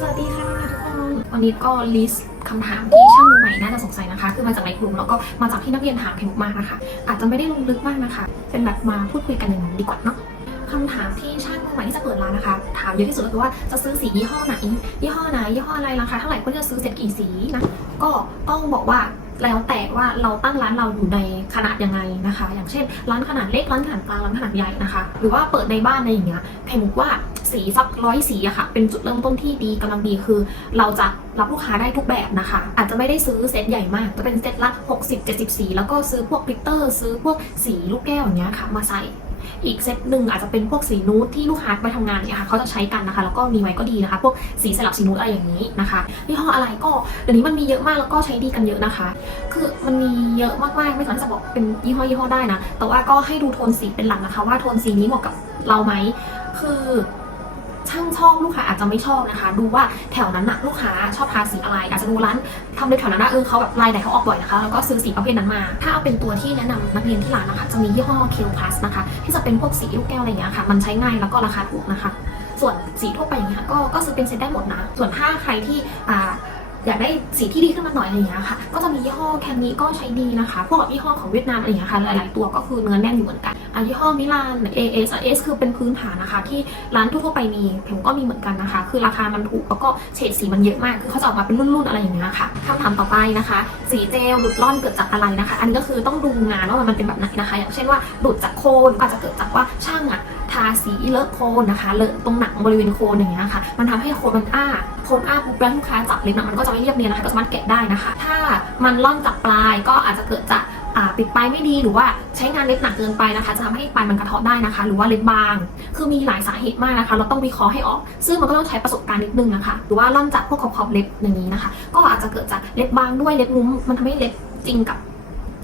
สวัสดีค่ะทุกคน วันนี้ก็ลิสต์คำถามที่ช่างมือใหม่น่าจะสงสัยนะคะ คือมาจากในกลุ่มแล้วก็มาจากที่นักเรียนถามเพียงมากนะคะ อาจจะไม่ได้ลงลึกมากนะคะ เป็นแบบมาพูดคุยกันดีกว่าเนาะคำถามที่ช่างมือใหม่ที่จะเปิดร้านนะคะ ถามเยอะที่สุดก็คือว่าจะซื้อสียี่ห้อไหนยี่ห้อไหนยี่ห้ออะไรราคาเท่าไหร่ควรจะซื้อเซ็ตกี่สีนะ ก็ต้องบอกว่า แล้วแต่ว่าเราตั้งร้านเราอยู่ในขนาดยังไงนะคะ อย่างเช่น ร้านขนาดเล็กร้านขนาดกลางร้านขนาดใหญ่นะคะ หรือว่าเปิดในบ้านอะไรอย่างเงี้ยไข่มุกว่าสีสักร้อยสีอะค่ะ เป็นจุดเริ่มต้นที่ดีกำลังดีคือ เราจะรับลูกค้าได้ทุกแบบนะคะ อาจจะไม่ได้ซื้อเซตใหญ่มาก จะเป็นเซตละ 60 70 สี แล้วก็ซื้อพวกพิกเตอร์ ซื้อพวกสีลูกแก้วอย่างเงี้ยค่ะ มาใส่ อีกเซตหนึ่งอาจจะเป็นพวกสีนูดที่ลูกค้าไปทำงานเนี่ยค่ะเขาจะใช้กันนะคะ แล้วก็มีไว้ก็ดีนะคะ พวกสีสลับสีนูดอะไรอย่างนี้นะคะยี่ห้ออะไรก็เดี๋ยวนี้มันมีเยอะมากแล้วก็ใช้ดีกันเยอะนะคะ คือมันมีเยอะมากๆไม่สามารถจะบอกเป็นยี่ห้อยี่ห้อได้นะ แต่ว่าก็ให้ดูโทนสีเป็นหลักนะคะ ว่าโทนสีนี้เหมาะกับเราไหมคือ ช่างชอบลูกค้าอาจจะไม่ชอบนะคะ ดูว่าแถวนั้นนะลูกค้าชอบทาสีอะไร อาจจะดูร้านทำในแถวนั้นนะเออเขาแบบลายไหนเขาออกบ่อยนะคะแล้วก็ซื้อสีประเภทนั้นมา ถ้าเอาเป็นตัวที่แนะนำนักเรียนที่ร้านนะคะ จะมียี่ห้อ k ค l Plus นะคะ ที่จะเป็นพวกสีลูกแก้วอะไรอย่างเงี้ยค่ะ มันใช้ง่ายแล้วก็ราคาถูกนะคะ ส่วนสีทั่วไปอย่างเงี้ยก็ก็ซื้อเป็นเซตได้หมดนะ ส่วนถ้าใครที่อ่า อยากได้สีที่ดีขึ้นมาหน่อยอะไรอย่างเงี้ยค่ะ ก็จะมียี่ห้อแคนนี้ก็ใช้ดีนะคะพวกแบบยี่ห้อของเวียดนามอะไรอย่างเงี้ยค่ะหลายๆตัวก็คือเนื้อแน่นอยู่เหมือนกันอะยี่ห้อมิลาน AS AS คือเป็นพื้นฐานนะคะ ที่ร้านทั่วๆไปมีผมก็มีเหมือนกันนะคะ คือราคามันถูกแล้วก็เฉดสีมันเยอะมากคือเขาจะออกมาเป็นรุ่นๆอะไรอย่างเงี้ยค่ะคำถามต่อไปนะคะ สีเจลหลุดร่อนเกิดจากอะไรนะคะ อันนี้ก็คือต้องดูงานว่ามันเป็นแบบไหนนะคะ อย่างเช่นว่าหลุดจากโคนอาจจะเกิดจากว่าช่างอะาสีเลอะโคนนะคะเลอะตรงหนังบริเวณโคนอย่างเงี้ยค่ะมันทำให้โคนมันอ้าโคนอ้าปุ๊บแล้วลูกค้าจับเล็บนะมันก็จะไม่เรียบเนียนนะคะก็สามารถแกะได้นะคะ ถ้ามันล่อนจากปลายก็อาจจะเกิดจากปิดปลายไม่ดีหรือว่าใช้งานเล็บหนักเกินไปนะคะ จะทำให้ปลายมันกระเทาะได้นะคะ หรือว่าเล็บบาง คือมีหลายสาเหตุมากนะคะ เราต้องวิเคราะห์ให้ออก ซึ่งมันก็ต้องใช้ประสบการณ์นิดนึงนะคะ หรือว่าล่อนจากพวกขอบขอบเล็บอย่างนี้นะคะ ก็อาจจะเกิดจากเล็บบางด้วยเล็บงุ้มมันทำให้เล็บจริงกับ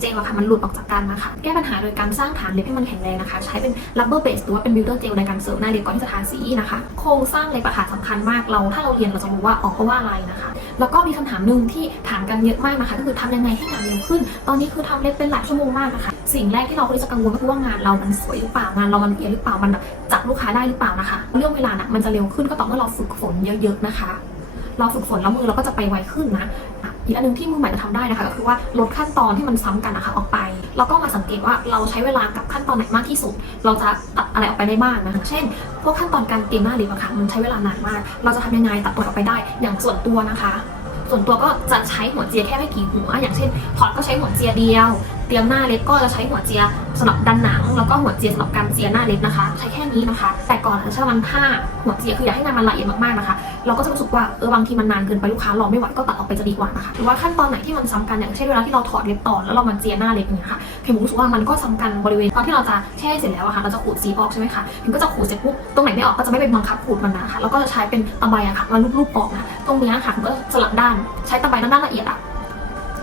เจลอะค่ะมันหลุดออกจากกันนะคะ แก้ปัญหาโดยการสร้างฐานเล็บให้มันแข็งแรงนะคะ ใช้เป็น rubber base หรือว่าเป็น builder gel ในการเสริมหน้าเล็บก่อนที่จะทาสีนะคะ โครงสร้างเล็บอะค่ะสำคัญมากเราถ้าเราเรียนเราจะรู้ว่าออกเพราะว่าอะไรนะคะ แล้วก็มีคำถามหนึ่งที่ถามกันเยอะมากนะคะก็คือทำยังไงให้งานเร็วขึ้น ตอนนี้คือทำเล็บเป็นหลายชั่วโมงมากนะคะ สิ่งแรกที่เราควรจะกังวลก็คือว่างานเรามันสวยหรือเปล่างานเรามันเอียหรือเปล่ามันแบบจับลูกค้าได้หรือเปล่านะคะ เรื่องเวลาน่ะมันจะเร็วขึ้นก็ต่อเมื่อเราฝึกฝนเยอะ ๆนะคะ เราฝึกฝนแล้วมือเราก็จะไปไวขึ้นนะ อีกอันหนึ่งที่มือใหม่จะทำได้นะคะก็คือว่าลดขั้นตอนที่มันซ้ำกันนะคะออกไป แล้วก็มาสังเกตว่าเราใช้เวลากับขั้นตอนไหนมากที่สุด เราจะตัดอะไรออกไปได้บ้างนะเช่น พวกขั้นตอนการเตรียมหน้าเล็บอะค่ะมันใช้เวลานานมาก เราจะทำยังไงตัดตัวออกไปได้อย่างส่วนตัวนะคะ ส่วนตัวก็จะใช้หัวเจียแค่ไม่กี่หัว อย่างเช่นพอร์ตก็ใช้หัวเจียเดียว ตรียมหน้าเล็บก็จะใช้หัวเจียสำหรับดันหนัง แล้วก็หัวเจียสำหรับการเจียหน้าเล็บนะคะ ใช้แค่นี้นะคะ แต่ก่อนอะใช้วันห้าหัวเจียคืออยากให้งานมันละเอียดมากๆนะคะ เราก็จะรู้สึกว่าเออบางทีมันนานเกินไปลูกค้ารอไม่ไหวก็ตัดออกไปจะดีกว่านะคะหรือว่าขั้นตอนไหนที่มันซ้ำกันอย่างเช่นเวลาที่เราถอดเล็บต่อแล้วเรามาเจียหน้าเล็บอย่างเงี้ยค่ะเข็มรู้สึกว่ามันก็ซ้ำกันบริเวณตอนที่เราจะแช่เสร็จแล้วอะค่ะเราจะขูดสีออกใช่ไหมคะเข็มก็จะขูดเสร็จปุ๊บตรงไหนไม่ออกก็จะไม่ไปบังคับขูดมันนะคะแล้วก็จะใช้เป็นตะไบอะค่ะมาลูบๆออกนะตรงเนี้ยค่ะเข็มก็สลับด้านใช้ตะไบด้านละเอียดอะ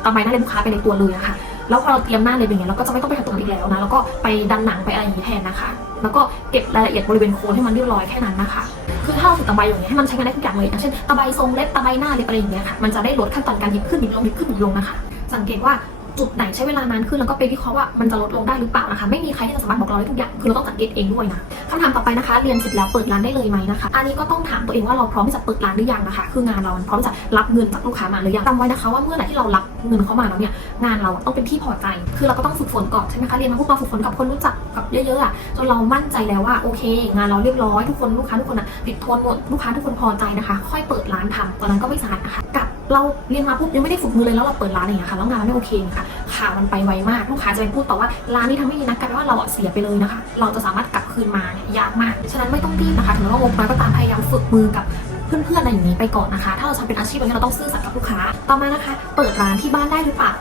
ตะไบหน้าเล็บลูกค้าไปในตัวเลยอะค่ะ แล้วพอเราเตรียมหน้าเลยอย่างเงี้ยเราก็จะไม่ต้องไปทำตรงนี้อีกแล้วนะแล้วก็ไปดันหนังไปอะไรอย่างนี้แทนนะคะ แล้วก็เก็บรายละเอียดบริเวณโคนให้มันเรียบร้อยแค่นั้นนะคะคือถ้าเราฝึกตะไบอย่างเงี้ยให้มันใช้งานได้ทุกอย่างเลยอย่างเช่นตะไบทรงเล็บตะไบหน้าเล็บอะไรอย่างเงี้ยค่ะมันจะได้ลดขั้นตอนการหยิบขึ้นหยิบลงหยิบขึ้นหยิบลงนะคะ สังเกตว่า จุดไหนใช้เวลานานขึ้นแล้วก็ไปวิเคราะห์ว่ามันจะลดลงได้หรือเปล่านะคะ ไม่มีใครที่จะสามารถบอกเราได้ทุกอย่าง คือเราต้องสังเกตเองด้วยนะคำถามต่อไปนะคะ เรียนเสร็จแล้วเปิดร้านได้เลยไหมนะคะ อันนี้ก็ต้องถามตัวเองว่าเราพร้อมที่จะเปิดร้านหรือยังนะคะ คืองานเรามันพร้อมจะรับเงินจากลูกค้ามาหรือยังจำไว้นะคะว่าเมื่อไหร่ที่เรารับเงินเข้ามาแล้วเนี่ยงานเราต้องเป็นที่พอใจ คือเราก็ต้องฝึกฝนก่อนใช่ไหมคะ เรียนมาพวกเราฝึกฝนกับคนรู้จักกับเยอะๆอะจนเรามั่นใจแล้วว่าโอเค งานเราเรียบร้อยทุกคนลูกค้าทุกคนอะติดทนหมดลูกค้าทุกคนพอใจนะคะ ค่อยเปิดร้านทำตอนนั้นก็ไม่สายนะคะก เราเรียนมาปุ๊บยังไม่ได้ฝึกมือเลยแล้วเราเปิดร้านอย่างเงี้ยค่ะแล้วงานมันไม่โอเคค่ะข่าวมันไปไวมากลูกค้าจะไปพูดต่อว่าร้านนี้ทำไม่ดีนะกลายเป็นว่าเราเสียไปเลยนะคะ เราจะสามารถกลับคืนมาเนี่ยยากมาก ฉะนั้นไม่ต้องรีบนะคะถึงแม้ว่างบน้อยก็ตามพยายามฝึกมือกับเพื่อนๆอะไรอย่างนี้ไปก่อนนะคะ ถ้าเราทำเป็นอาชีพแบบนี้เราต้องซื่อสัตย์กับลูกค้า ต่อมานะคะ เปิดร้านที่บ้านได้หรือเปล่า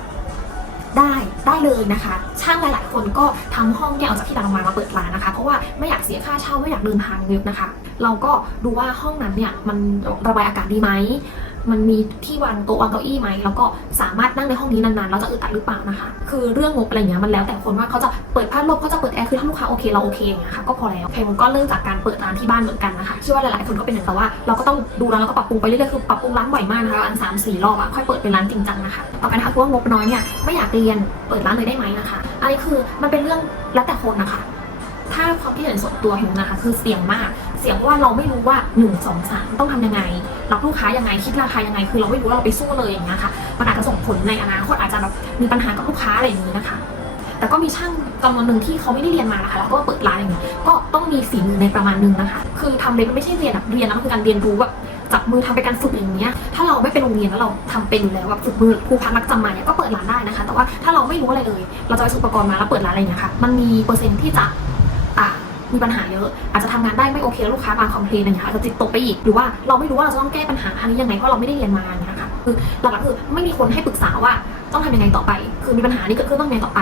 ได้ได้เลยนะคะ ช่างหลาย ๆ คนก็ทำห้องแยกออกจากที่เรามามาเปิดร้านนะคะ เพราะว่าไม่อยากเสียค่าเช่าไม่อยากเดินทางเยอะนะคะ เราก็ดูว่าห้องนั้นเนี่ยมันระบายอากาศดีไหม มันมีที่วางโต๊ะวางเก้าอี้ไหมแล้วก็สามารถนั่งในห้องนี้นานๆเราจะอึดอัดหรือเปล่านะคะ คือเรื่องงบอะไรเงี้ยมันแล้วแต่คนว่าเขาจะเปิดพัดลมเขาจะเปิดแอร์คือถ้าลูกค้าโอเคเราโอเคอย่างเงี้ยค่ะก็พอแล้วโอเคมันก็เริ่มจากการเปิดร้านที่บ้านเหมือนกันนะคะเชื่อว่าหลายๆคนก็เป็นอย่างแต่ว่าเราก็ต้องดูแล้วก็ปรับปรุงไปเรื่อยๆคือปรับปรุงร้านบ่อยมากนะคะอันสามสี่รอบอะค่อยเปิดเป็นร้านจริงจังนะคะต่อไปนะคะคืว่างบน้อยเนี่ยไม่อยากเรียนเปิดร้านเลยได้ไหมนะคะอันนี้คือมันเป็นเรื่องแล้วแต่คนนะคะถ้าความคิดเห็นส่วนตัวหิวนะคะ คือเสี่ยงมาก เสี่ยงว่าเราไม่รู้ว่า1 2 3ต้องทำยังไง รับลูกค้ายังไงคิดราคายังไง คือเราไม่รู้เราไปสู้เลยอย่างเงี้ยค่ะมันอาจจะส่งผลในอนาคตอาจจะแบบมีปัญหากับลูกค้าอะไรอย่างนี้นะคะ แต่ก็มีช่างจำนวนหนึ่งที่เขาไม่ได้เรียนมานะคะแล้วก็เปิดร้านอย่างเงี้ยก็ต้องมีฝีมือในประมาณนึงนะคะ คือทำเล็บมันไม่ใช่เรียนแบบเรียนนะมันคือการเรียนรู้แบบจับมือทำเป็นการฝึกอย่างเงี้ย ถ้าเราไม่ไปโรงเรียนแล้วเราทำเป็นอยู่แล้วแบบฝึกมือครูพักรักจำมาเนี่ยก็เปิดร้านได้นะคะ แต่ว่าถ้าเราไม่รู้อะไรเลย เราจะไปซื้ออุปกรณ์มาแล้วเปิดร้านอะไรอย่างเงี้ยค่ะ มันมีเปอร์เซ็นต์ที่จะ มีปัญหาเยอะ อาจจะทำงานได้ไม่โอเคแล้วลูกค้ามาคอมเพลนอะไรอย่างเงี้ยอาจจะจิตตกไปอีก หรือว่าเราไม่รู้ว่าเราจะต้องแก้ปัญหาอันนี้ยังไงเพราะเราไม่ได้เรียนมาอย่างเงี้ยค่ะคือหลักๆคือไม่มีคนให้ปรึกษาว่าต้องทำยังไงต่อไป คือมีปัญหานี้เกิดขึ้นต้องทำยังไงต่อไป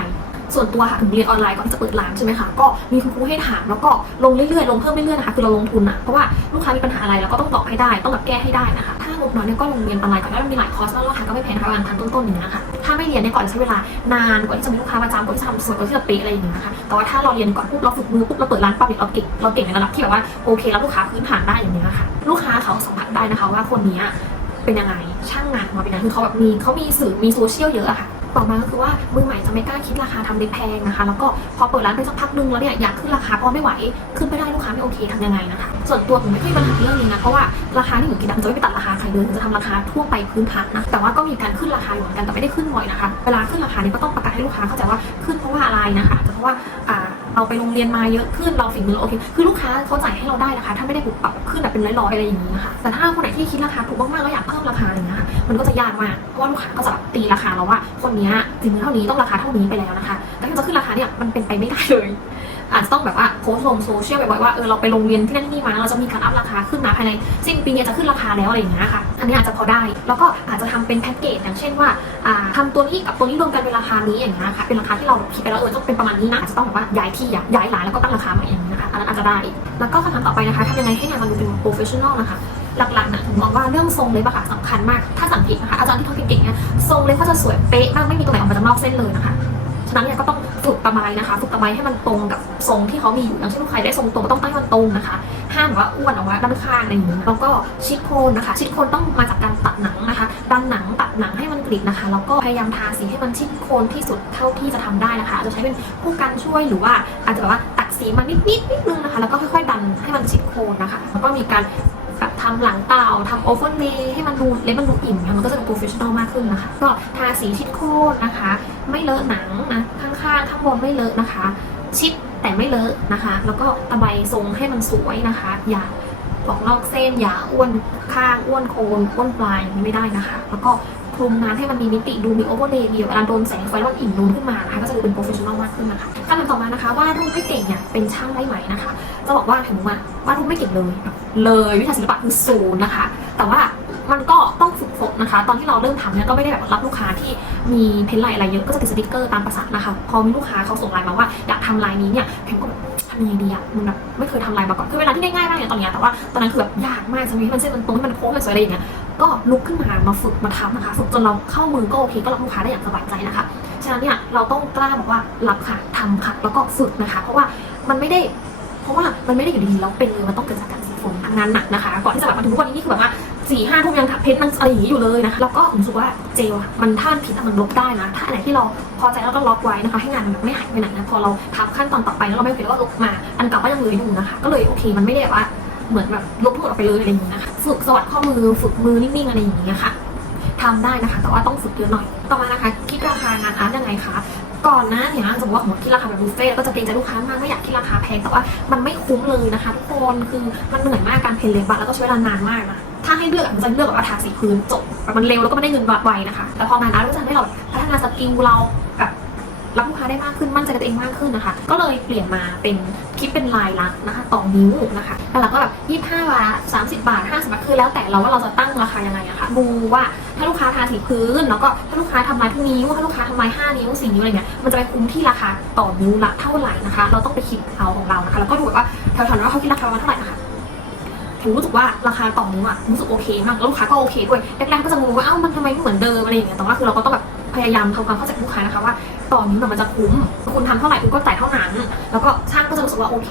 ส่วนตัวค่ะถึงเรียนออนไลน์ก่อนที่จะเปิดร้านใช่ไหมคะก็มีคุณครูให้ถามแล้วก็ลงเรื่อยๆลงเพิ่มเรื่อยๆนะคะคือเราลงทุนอะเพราะว่าลูกค้ามีปัญหาอะไรเราก็ต้องตอบให้ได้ต้องแบบแก้ให้ได้นะคะ ถ้างบน้อยเนี่ยก็ลงเรียนออนไลน์ก่อนแล้วมันมีหลายคอร์สแล้วราคาก็ไม่แพงนะคะประมาณพันต้นๆอย่างเงี้ยค่ะถ้าไม่เรียนเนี่ยก่อนใช้เวลานานกว่าที่จะมีลูกค้าประจำกว่าที่จะทำสวยกว่าที่จะเป๊ะอะไรอย่างเงี้ยค่ะแต่ว่าถ้าเราเรียนก่อนปุ๊บเราฝึกมือปุ๊บเราเปิดร้านปั๊บเนี่ยเราเก่งเราเก่งในระดับที่แบบว่าโอเคแล้วลูกค้าพื้นฐานได้อย่างเงี้ยค่ะ ลูกค้าเขาสัมผัสได้นะคะว่าคนนี้เป็นยังไงช่างงานของเราเป็นยังไงคือเขาแบบมีเขามีสื่อมีโซเชียลเยอะอะค่ะ ต่อมาก็คือว่ามือใหม่จะไม่กล้าคิดราคาทำเล็บแพงนะคะ แล้วก็พอเปิดร้านไปสักพักนึงแล้วเนี่ยอยากขึ้นราคาเพราะไม่ไหว ขึ้นไม่ได้ลูกค้าไม่โอเคทำยังไงนะคะส่วนตัวผมไม่ค่อยมีปัญหาเรื่องนี้นะเพราะว่าราคาที่หนูคิดอะมันจะไม่ไปตัดราคาใครเลยมันจะทำราคาทั่วไปพื้นฐานนะแต่ว่าก็มีการขึ้นราคาอยู่เหมือนกันแต่ไม่ได้ขึ้นบ่อยนะคะ เวลาขึ้นราคาเนี่ยก็ต้องประกาศให้ลูกค้าเข้าใจว่าขึ้นเพราะว่าอะไรนะคะจะเพราะว่า เราไปโรงเรียนมาเยอะขึ้นเราฝีมือโอเคคือลูกค้าเขาจ่ายให้เราได้นะคะ ถ้าไม่ได้ปรับขึ้นแบบเป็นร้อยๆอะไรอย่างนี้นะคะแต่ถ้าคนไหนที่คิดราคาถูกมากๆแล้วอยากเพิ่มราคาอย่างเงี้ยค่ะมันก็จะยากมากเพราะว่าลูกค้าก็จะแบบตีราคาเราว่า คนนี้จริงๆเท่านี้ต้องราคาเท่านี้ไปแล้วนะคะแต่ถ้าจะขึ้นราคาเนี่ยมันเป็นไปไม่ได้เลย อาจจะต้องแบบว่าโพสต์ลงโซเชียลบ่อยๆว่าเออเราไปโรงเรียนที่นั่นที่นี่มาแล้วเราจะมีการอัพราคาขึ้นนะภายในสิ้นปีเนี้จะขึ้นราคาแล้วอะไรอย่างเงี้ยค่ะ อันนี้อาจจะพอได้ แล้วก็อาจจะทำเป็นแพ็กเกจอย่างเช่นว่าอ่าทำตัวนี้กับตัวนี้รวมกันเป็นราคานี้อย่างเงี้ยค่ะเป็นราคาที่เราคิดไปแล้วเออต้องเป็นประมาณนี้นะอาจจะต้องแบบว่าย้ายที่อะย้ายร้านแล้วก็ตั้งราคาใหม่อย่างนี้นะคะอันนั้นอาจจะได้ แล้วก็คำถามต่อไปนะคะทำยังไงให้งานมันดูเป็น professional นะคะหลักๆนะผมมองว่าเรื่องทรงเล็บอะค่ะสำคัญมาก ถ้าสังเกตนะคะอาจารย์ที่เขาเก่งๆเนี่ยทรงเล็บเขาจะสวยเป๊ะมากไม่มีตรงไหนออกมาจากนอกเส้นเลยนะคะ นั้นเนี่ยก็ต้องฝึกตะไบนะคะ ฝึกตะไบให้มันตรงกับทรงที่เขามีอยู่อย่างเช่นลูกค้าได้ทรงตรงก็ต้องตั้งให้มันตรงนะคะห้ามแบบว่าอ้วนออกมาด้านข้างอะไรอย่างนี้แล้วก็ชิดโคนนะคะ ชิดโคนต้องมาจากการตัดหนังนะคะดันหนังตัดหนังให้มันกริบนะคะ แล้วก็พยายามทาสีให้มันชิดโคนที่สุดเท่าที่จะทำได้นะคะอาจจะใช้เป็นผู้กันช่วยหรือว่าอาจจะแบบว่าตัดสีมานิดๆนิดนึงนะคะ แล้วก็ค่อยๆดันให้มันชิดโคนนะคะ แล้วก็มีการ ทำหลังเต่าทำโอเวอร์เลย์ให้มันดูเล็บมันดูอิ่มเนี่ยมันก็จะเป็นโปรเฟชชั่นอลมากขึ้นนะคะ ก็ทาสีชิดโคนนะคะ ไม่เลอะหนังนะข้างๆข้างบนไม่เลอะนะคะ ชิดแต่ไม่เลอะนะคะ แล้วก็ตะไบทรงให้มันสวยนะคะ อย่าออกนอกเส้นอย่าอ้วนข้างอ้วนโคนอ้วนปลายอย่างนี้ไม่ได้นะคะ แล้วก็ คลุมงานให้มันมีมิติดูมีโอเวอร์เลย์เดีเวลาโดนแสงไฟแล้วมันอิ่มนูนขึ้นมานะคะก็จะดูเป็นโปรเฟชชั่นอลมากขึ้นนะคะคำถามต่อมานะคะว่าดรูปให้เก่งเนี่ยเป็นช่างได้ไหมนะคะ จะบอกว่าถึงว่าวาดรูปไม่เก่งเลย เลยวิชาศิลปะคือศูนย์นะคะ แต่ว่ามันก็ต้องฝึกฝนนะคะ ตอนที่เราเริ่มทำเนี่ยก็ไม่ได้แบบรับลูกค้าที่มีเพนไลน์อะไรเยอะก็จะติดสติกเกอร์ตามภาษานะคะ พอมีลูกค้าเขาส่งไลน์มาว่าอยากทำลายนี้เนี่ยเพมก็แบบทำยังไงดีอะมันแบบไม่เคยทำลายมาก่อนคือเวลาที่ง่ายๆมากเนี่ยตอนนี้ยแต่ว่าตอนนั้นคือแบบยากมากจะมีให้มันเส้นมันตรงให้มันโค้งมันสวยอะไรอย่างเงี้ย ก็ลุกขึ้นมามาฝึกมาทำนะคะฝึกจนเราเข้ามือก็โอเคก็รับลูกค้าได้อย่างสบายใจนะคะฉะนั้นเนี่ยเราต้องกล้าบอกว่ารับค่ะทำค่ะแล้วก็ฝึกนะคะ เพราะว่ามันไม่ได้ เพราะว่ามันไม่ได้อยู่ดีๆแล้วเป็นเลยมันต้องเกิดจากการฝึกฝนทำงานหนักนะคะก่อนที่จะแบบมาถึงทุกวันนี้นี่คือแบบว่าสี่ห้าทุ่มยังถักเพชรนั่งอะไรอย่างนี้อยู่เลยนะคะแล้วก็ผมรู้สึกว่าเจลอะมันถ้านผิดมันลบได้นะ ถ้าอันไหนที่เราพอใจแล้วก็ล็อกไว้นะคะ ให้งานมันแบบไม่หายไปไหนนะพอเราทำขั้นตอนต่อไปแล้วเราไม่โอเคแล้วก็ลบมา อันเก่าก็ยังเหลืออยู่นะคะ ก็เลยโอเคมันไม่ได้แบบว่า เหมือนแบบลบทั้งหมดออกไปเลยอะไรอย่างนี้นะคะฝึกสวัสดข้อมือฝึกมือนิ่งๆอะไรอย่างนี้ยค่ะทำได้นะคะ แต่ว่าต้องฝึกเยอะหน่อย ต่อมานะคะ คิดราคางานอาร์ตยังไงคะก่อนนะเนี่ยสมมติว่าสมมติคิดราคาแบบบุฟเฟ่ต์ก็จะเกรงใจลูกค้ามากไม่อยากคิดราคาแพงแต่ว่ามันไม่คุ้มเลยนะคะทุกคนคือมันเหนื่อยมากการเพลย์เลบอะแล้วก็ใช้เวลานานมากนะถ้าให้เลือกมันจะเลือกแบบว่าทาสีพื้นจบแบบมันเร็วแล้วก็ไม่ได้เงินไวนะคะแต่พองานอาร์ตก็จะทำให้เราพัฒนาสกิลเราแบบ รับลูกค้าได้มากขึ้นมั่นใจในตัวเองมากขึ้นนะคะ ก็เลยเปลี่ยนมาเป็นคิดเป็นลายลักษณ์นะคะต่อนิ้วนะคะแล้วเราก็แบบ25บห้าท30บบาท50บบาทคือแล้วแต่เราว่าเราจะตั้งราคายังไงอะคะดูว่าถ้าลูกค้าทาสีพื้นแล้วก็ถ้าลูกค้าทำลายทุกนิ้วถ้าลูกค้าทำลายห้านิ้วสี่นิ้วอะไรเงี้ยมันจะไปคุ้มที่ราคาต่อนิ้วละเท่าไหร่นะคะ เราต้องไปคิดเอาของเรานะคะแล้วก็ดูว่าแถวๆนั้นเขาคิดราคาประมาณเท่าไหร่นะคะรู้สึกว่าราคาต่อนิ้วอะรู้สึกโอเคมากแล้วลูกค้าก็โอเคด้วยแรกๆก็จะงงว่าเอ้ามันทำไมไม่เหมือนเดิมอะไรอย่างเงี้ยแต่ว่าคือเราก็ต้องแบบ พยายามทำความเข้าใจลูกค้านะคะว่าต่อนิ้วน่ะมันจะคุ้ม คุณทำเท่าไหร่คุณก็จ่ายเท่านั้น แล้วก็ช่างก็จะรู้สึกว่าโอเค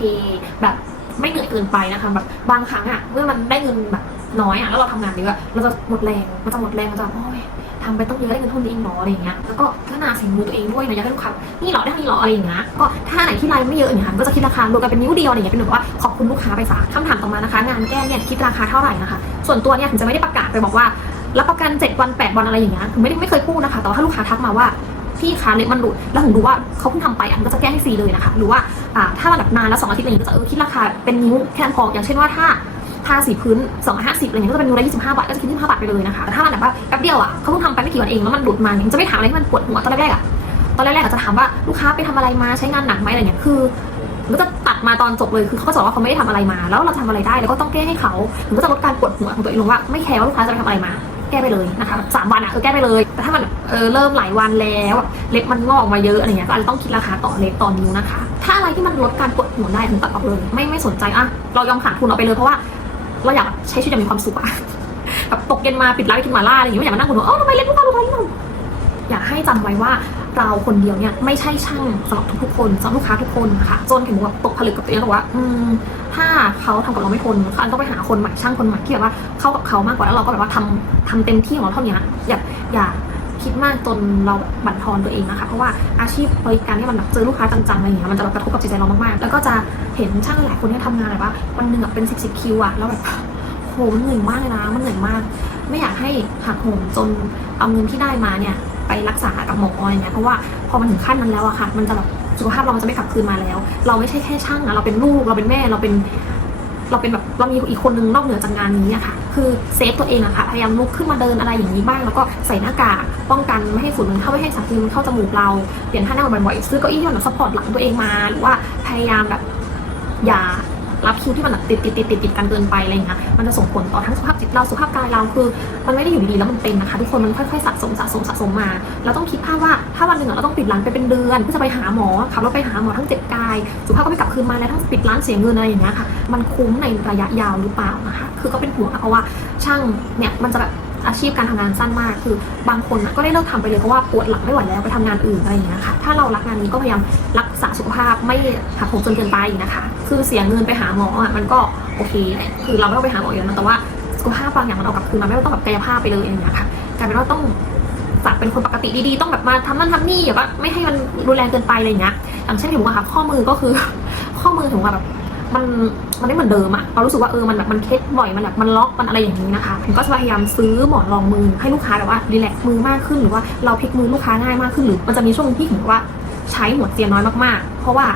แบบไม่เหนื่อยเกินไปนะคะแบบบางครั้งอะเมื่อมันได้เงินแบบน้อยอะแล้วเราทำงานเยอะเราจะหมดแรงมันจะหมดแรงมันจะโอ้ยทำไปต้องเยอะได้เงินท่านี้เองเนาะอะไรอย่างเงี้ย แล้วก็พัฒนาฝีมือตัวเองด้วยนะอยากให้ลูกค้านี่เหรอได้เท่นี้เหรออะไรอย่างเงี้ย ก็ถ้าไหนที่รายไม่เยอะอย่างเงี้ยก็จะคิดราคารวมกันเป็นนิ้วเดียวอะไรอย่างเงี้ยเป็นแบบว่าขอบคุณลูกค้าไปซะคำถามต่อมานะคะ งานแก้เนี่ยคิดราคาเท่าไหร่นะคะ ส่วนตัวเนี่ยถึงจะไม่ได้ประกาศไปบอกว่า รับประกัน 7 วัน 8 วันอะไรอย่างเงี้ยไม่ได้ไม่เคยพูดนะคะ แต่ว่าถ้าลูกค้าทักมาว่าพี่คะเล็บมันหลุดแล้วถึงดูว่าเขาเพิ่งทำไปอันก็จะแก้ให้ฟรีเลยนะคะ หรือว่าถ้ามันแบบนานแล้วสองอาทิตย์อะไรอย่างเงี้ยก็จะเออคิดราคาเป็นนิ้วแค่นั้นพออย่างเช่นว่าถ้าทาสีพื้น 250อะไรเงี้ยก็จะเป็นนิ้วละ25 บาทก็จะคิด25บาทไปเลยนะคะแต่ถ้ามันแบบว่าแป๊บเดียวอะเขาเพิ่งทำไปไม่กี่วันเองแล้วมันหลุดมาเนี่ยจะไม่ถามอะไรที่มันปวดหัวตอนแรกๆอะตอนแรกๆอาจจะถามว่าลูกค้าไปทำอะไรมาใช้งานหนักไหมอะไรเงี้ยคือมันก็จะตัดมาตอนจบเลยคือเขาก็จะบอกว่าเขาไม่ได้ทำอะไรมา แล้วเราทำอะไรได้แล้วก็ต้องแก้ให้เขาถึงก็จะลดการปวดหัวของตัวเองลงว่าไม่แคร์ว่าลูกค้าจะไปทำอะไรมา ก้ไปเลยนะคะสามวันอะเออแก้ไปเลย แต่ถ้ามันเออเริ่มหลายวันแล้วเล็บมันงอกออกมาเยอะอะไรเงี้ยก็อาจจะต้องคิดราคาต่อเล็บต่อนิ้วนะคะ ถ้าอะไรที่มันลดการปวดหัวได้ถึงตัดออกเลยไม่ไม่สนใจอะเรายอมขาดทุนออกไปเลยเพราะว่าเราอยากใช้ชีวิตอย่างมีความสุขอะแบบตกเย็นมาปิดร้านกินหมาล่าอะไรอย่างเงี้ยไม่อยากมานั่งปวดหัวเออทำไมเล็บลูกค้าลูกค้าลูกค้าอยากให้จำไว้ว่า เราคนเดียวเนี่ยไม่ใช่ช่างสำหรับทุกๆคนสำหรับลูกค้าทุกคนค่ะ จนถึงแบบตกผลึกกับตัวเองแล้วว่าอืมถ้าเขาทำกับเราไม่ทนเขาต้องไปหาคนใหม่ช่างคนใหม่ที่แบบว่าเข้ากับเขามากกว่าแล้วเราก็แบบว่าทำทำเต็มที่ของเราเท่านี้อย่าอย่าคิดมากจนเราบั่นทอนตัวเองนะคะ เพราะว่าอาชีพบริการที่มันแบบเจอลูกค้าจังๆอะไรอย่างเงี้ยมันจะแบบกระทบกับจิตใจเรามากๆ แล้วก็จะเห็นช่างหลายคนที่ทำงานแบบว่าวันหนึ่งแบบเป็นสิบสิบคิวอะแล้วแบบโหมันเหนื่อยมากเลยนะมันเหนื่อยมาก ไม่อยากให้หักโหมจนเอาเงินที่ได้มาเนี่ย รักษากับหมออะไรเงี้ยเพราะว่าพอมันถึงขั้นนั้นแล้วอะค่ะ มันจะแบบสุขภาพเรามันจะไม่กลับคืนมาแล้ว เราไม่ใช่แค่ช่างอะเราเป็นลูกเราเป็นแม่เราเป็น เราเป็นแบบเรามีอีกคนนึงนอกเหนือจากงานนี้อะค่ะ คือเซฟตัวเองอะค่ะพยายามลุกขึ้นมาเดินอะไรอย่างนี้บ้างแล้วก็ใส่หน้ากากป้องกันไม่ให้ฝุ่นมันเข้าไม่ให้สารพิษมันเข้าจมูกเราเปลี่ยนท่านั่งบ่อยๆซื้อเก้าอี้ที่มันซัพพอร์ตหลังตัวเองมาหรือว่าพยายามแบบอย่า รับคิวที่มันแบบติดติดติดติดติดกันเกินไปอะไรอย่างเงี้ยมันจะส่งผลต่อทั้งสุขภาพจิตเราสุขภาพกายเราคือ มันไม่ได้อยู่ดีๆแล้วมันเป็นนะคะ ทุกคนมันค่อยๆสะสมสะสมสะสมมา เราต้องคิดภาพว่าถ้าวันหนึ่งเราต้องปิดร้านไปเป็นเดือนเพื่อจะไปหาหมอขับรถไปหาหมอทั้งเจ็บกาย สุขภาพก็ไม่กลับคืนมาแล้วทั้งปิดร้านเสียเงินอะไรอย่างเงี้ยค่ะ มันคุ้มในระยะยาวหรือเปล่านะคะ คือก็เป็นห่วงค่ะเพราะว่าช่างเนี่ยมันจะแบบ อาชีพการทำงานสั้นมาก คือบางคนก็ได้เลิกทำไปเลยเพราะว่าปวดหลังไม่ไหวแล้วไปทำงานอื่นอะไรอย่างเงี้ยค่ะถ้าเรารักงานนี้ก็พยายามรักษาสุขภาพไม่หักโหมจนเกินไปนะคะ คือเสียเงินไปหาหมออะมันก็โอเคคือเราไม่ต้องไปหาหมอเยอะนะแต่ว่าสุขภาพบางอย่างมันเอากลับคืนมาไม่ต้องแบบกายภาพไปเลยอย่างเงี้ยค่ะกลายเป็นว่าต้องจากเป็นคนปกติดีๆ ต้องแบบมาทำนั่นทำนี่แบบว่าไม่ให้มันรุนแรงเกินไปอะไรอย่างเงี้ยอย่างเช่นถึงว่าค่ะข้อมือก็คือ ข้อมือถึงว่าแบบมัน มันไม่เหมือนเดิมอะเรารู้สึกว่าเออมันแบบมันเคล็ดบ่อยมันแบบมันล็อกมันอะไรอย่างนี้นะคะผมก็จะพยายามซื้อหมอนรองมือให้ลูกค้าแบบว่ารีแลกซ์มือมากขึ้นหรือว่าเราพลิกมือลูกค้าง่ายมากขึ้นหรือมันจะมีช่วงที่ถึงว่าใช้หัวเจียน้อยมากๆ เพราะว่า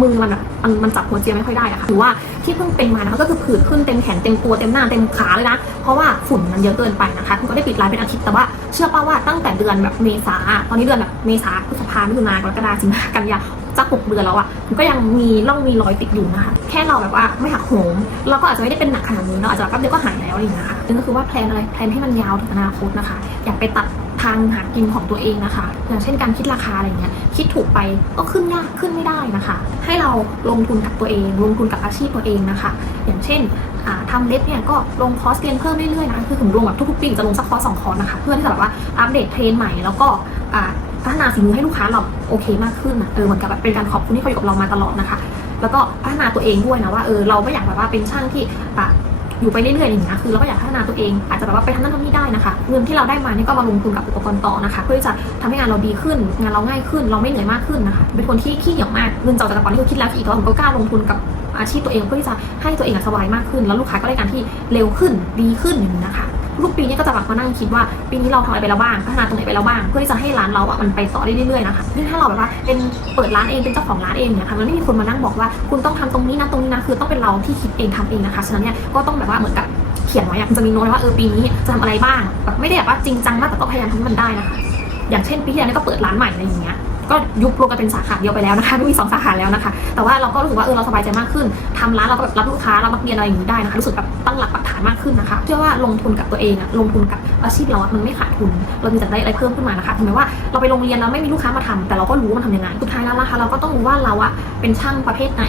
มือมันแบบมันมันจับหัวเจียไม่ค่อยได้อะค่ะหรือว่าที่เพิ่งเป็นมานะคะก็คือผื่นขึ้นเต็มแขนเต็มตัวเต็มหน้าเต็มขาเลยนะ เพราะว่าฝุ่นมันเยอะเกินไปนะคะคุณก็ได้ปิดร้านเป็นอาทิตย์แต่ว่าเชื่อป่าว่าตั้งแต่เดือนแบบเมษาตอนนี้เดือนแบบเมษาพฤษภามิถุนากรกฎาสิงหากันยา จะหกเดือนแล้วอะมันก็ยังมีร่องมีรอยติดอยู่นะคะ แค่เราแบบว่าไม่หักโหม เราก็อาจจะไม่ได้เป็นหนักขนาดนี้เนาะอาจจะแป๊บเดียวก็หายแล้วอะไรอย่างเงี้ยค่ะนั่นก็คือว่าแพลนอะไรแพลนให้มันยาวถึงอนาคตนะคะ อยากไปตัดทางหากินของตัวเองนะคะ อย่างเช่นการคิดราคาอะไรเงี้ย คิดถูกไปก็ขึ้นยากขึ้นไม่ได้นะคะ ให้เราลงทุนกับตัวเอง ลงทุนกับอาชีพตัวเองนะคะ อย่างเช่นอ่าทำเล็บเนี่ยก็ลงคอร์สเรียนเพิ่มเรื่อยๆนะ คือผมลงแบบทุกๆปีจะลงสักคอร์สสองคอร์สนะคะ เพื่อที่จะแบบว่าอัปเดตเทรนใหม่แล้วก็ พัฒนาฝีมือให้ลูกค้าเราโอเคมากขึ้นนะเออเหมือนกับแบบเป็นการขอบคุณที่เขาอยู่กับเรามาตลอดนะคะ แล้วก็พัฒนาตัวเองด้วยนะว่าเออเราไม่อยากแบบว่าเป็นช่างที่อะอยู่ไปเรื่อยๆอย่างเงี้ยคือเราก็อยากพัฒนาตัวเองอาจจะแบบว่าไปทำนั่นทำนี่ได้นะคะ เงินที่เราได้มานี่ก็มาลงทุนกับอุปกรณ์ต่อนะคะ เพื่อที่จะทำให้งานเราดีขึ้น งานเราง่ายขึ้น เราไม่เหนื่อยมากขึ้นนะคะ เป็นคนที่ขี้เหนียวมาก เงินจากแต่ก่อนที่คือคิดแล้วอีกแล้วผมก็กล้าลงทุนกับอาชีพตัวเองเพื่อที่จะให้ตัวเองสบายมากขึ้น แล้วลูกค้าก็ได้การที่เร็วขึ้นดีขึ้นอย่างนี้นะคะ ทุกปีเนี้ก็จะแบบมานั่งคิดว่าปีนี้เราทำอะไรไปแล้วบ้างพัฒนาตรงไหนไปแล้วบ้างเพื่อที่จะให้ร้านเราอะมันไปต่อได้เรื่อยๆนะคะยิ่งถ้าเราแบบว่าเป็นเปิดร้านเองเป็นเจ้าของร้านเองเนี่ยค่ะมันไม่มีคนมานั่งบอกว่าคุณต้องทำตรงนี้นะตรงนี้นะคือต้องเป็นเราที่คิดเองทำเองนะคะฉะนั้นเนี่ยก็ต้องแบบว่าเหมือนกับเขียนไว้อะจะมีโน้ตว่าเออปีนี้จะทำอะไรบ้างแบบไม่ได้แบบว่าจริงจังมากแต่ก็พยายามทำให้มันได้นะคะอย่างเช่นปีที่แล้วก็เปิดร้านใหม่อะไรอย่างเงี้ย ก็ยุบรวมกันเป็นสาขาเดียวไปแล้วนะคะไม่มีสองสาขาแล้วนะคะ แต่ว่าเราก็รู้สึกว่าเออเราสบายใจมากขึ้นทำร้านเราก็แบบรับลูกค้าเรับนักเรียนอะไรอย่างนี้ได้นะคะรู้สึกแบบตั้งหลักปักฐานมากขึ้นนะคะเชื่อว่าลงทุนกับตัวเองอะลงทุนกับอาชีพเราอะมันไม่ขาดทุน เรามีแต่ได้อะไรเพิ่มขึ้นมานะคะถึงแม้ว่าเราไปโรงเรียนแล้วไม่มีลูกค้ามาทำแต่เราก็รู้ว่ามันทำยังไงสุดท้ายแล้วนะคะเราก็ต้องรู้ว่าเราอะเป็นช่างประเภทไหน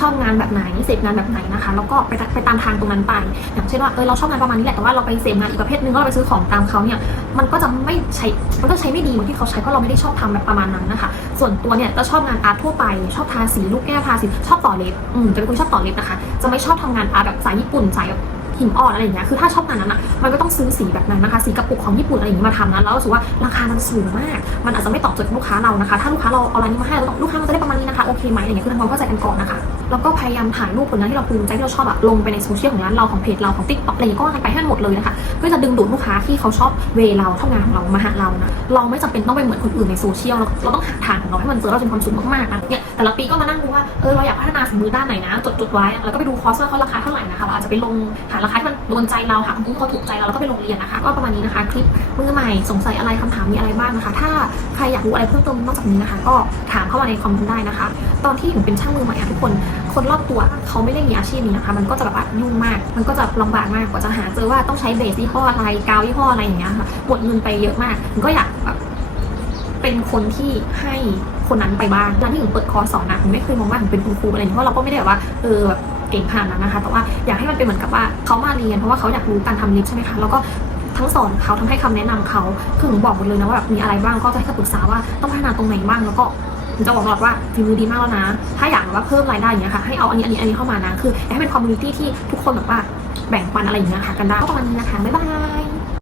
ชอบงานแบบไหนเสพงานแบบไหนนะคะ แล้วก็ไปไปตามทางตรงนั้นไป อย่างเช่นว่าเออเราชอบงานประมาณนี้แหละแต่ว่าเราไปเสพงานอีกประเภทนึงแล้วเราไปซื้อของตามเขาเนี่ย มันก็จะไม่ใช้มันก็ใช้ไม่ดีเหมือนที่เขาใช้เพราะเราไม่ได้ชอบทำแบบประมาณนั้นนะคะ ส่วนตัวเนี่ยจะชอบงานอาร์ตทั่วไป ชอบทาสีลูกแก้วทาสีชอบต่อเล็บอืมจะเป็นคนชอบต่อเล็บนะคะ จะไม่ชอบทำงานอาร์ตแบบสายญี่ปุ่นสายแบบหินอ่อนอะไรอย่างเงี้ย คือถ้าชอบงานนั้นอะ มันก็ต้องซื้อสีแบบนั้นนะคะ สีกระปุกของญี่ปุ่นอะไรอย่างเงี้ยมาทำนะ แล้วรู้สึกว่าราคามันสูงมาก มันอาจจะไม่ตอบโจทย์ลูกค้าเรานะคะ ถ้าลูกค้าเราเอาอะไรนี้มาให้เราตองลูกค้ามันจะได้ประมาณนี้นะคะ โอเคไหมอะไรอย่างเงี้ย คือทำความเข้าใจกันก่อนนะคะ แล้วก็พยายามถ่ายรูปผลงานที่เราภูมิใจที่เราชอบอะลงไปในโซเชียลของร้านเราของเพจเราของติ๊กต็อกอะไรก็ว่ากันไปให้หมดเลยนะคะเพื่อจะดึงดูดลูกค้าที่เขาชอบเวเราเท่างานของเรามาหาเรานะเราไม่จำเป็นต้องไปเหมือนคนอื่นในโซเชียลเราเราต้องหาทางของเราให้มันเจอเราเป็นความสุขมากๆนะเนี่ยแต่ละปีก็มานั่งดูว่าเออเราอยากพัฒนาฝีมือด้านไหนนะจดจดไว้แล้วก็ไปดูคอร์สว่าเขาราคาเท่าไหร่นะคะเราอาจจะไปลงหาราคาที่มันโดนใจเราหาคนที่เขาถูกใจเราแล้วก็ไปลงเรียนนะคะ ก็ประมาณนี้นะคะคลิปมือใหม่สงสัยอะไรคำถามมีอะไรบ้างนะคะ ถ้าใครอยากรู้อะไรเพิ่มเติมนอกจากนี้นะคะ ก็ถามเข้ามาในคอมเมนต์ได้นะคะ ตอนที่หนูเป็นช่างมือใหม่อะทุกคน คนรอบตัวเขาไม่ได้มีอาชีพนี้นะคะ มันก็จะแบบว่ายุ่งมาก มันก็จะลำบากมากกว่าจะหาเจอว่าต้องใช้เบสยี่ห้ออะไรกาวยี่ห้ออะไรอย่างเงี้ยค่ะหมดเงินไปเยอะมากหนูก็อยากแบบเป็นคนที่ให้คนนั้นไปบ้างตอนที่หนูเปิดคอร์สสอนนะหนูไม่เคยมองว่าหนูเป็นคุณครูอะไรอย่เพราะเราก็ไม่ได้แบบว่าเออแบบเก่งขนาดนั้นนะคะ แต่ว่าอยากให้มันเป็นเหมือนกับว่าเขามาเรียนเพราะว่าเขาอยากรู้การทำลิปใช่ไหมคะแล้วก็ทั้งสอนเขาทั้งให้คำแนะนำเขาคือหนูบอกหมดเลยนะว่าแบบมีอะไรบ้างก็จะให้คำปรึกษาว่าต้องพัฒนาตรงไหนบ้างแล้วก็ จะบอกตลอดว่าฝีมือดีมากแล้วนะ ถ้าอยากแบบว่าเพิ่มรายได้อย่างเงี้ยค่ะให้เอาอันนี้อันนี้อันนี้เข้ามานะคืออยากให้เป็นคอมมูนิตี้ที่ทุกคนแบบว่าแบ่งปันอะไรอย่างเงี้ยค่ะกันได้ก็ประมาณนี้นะคะบ๊ายบาย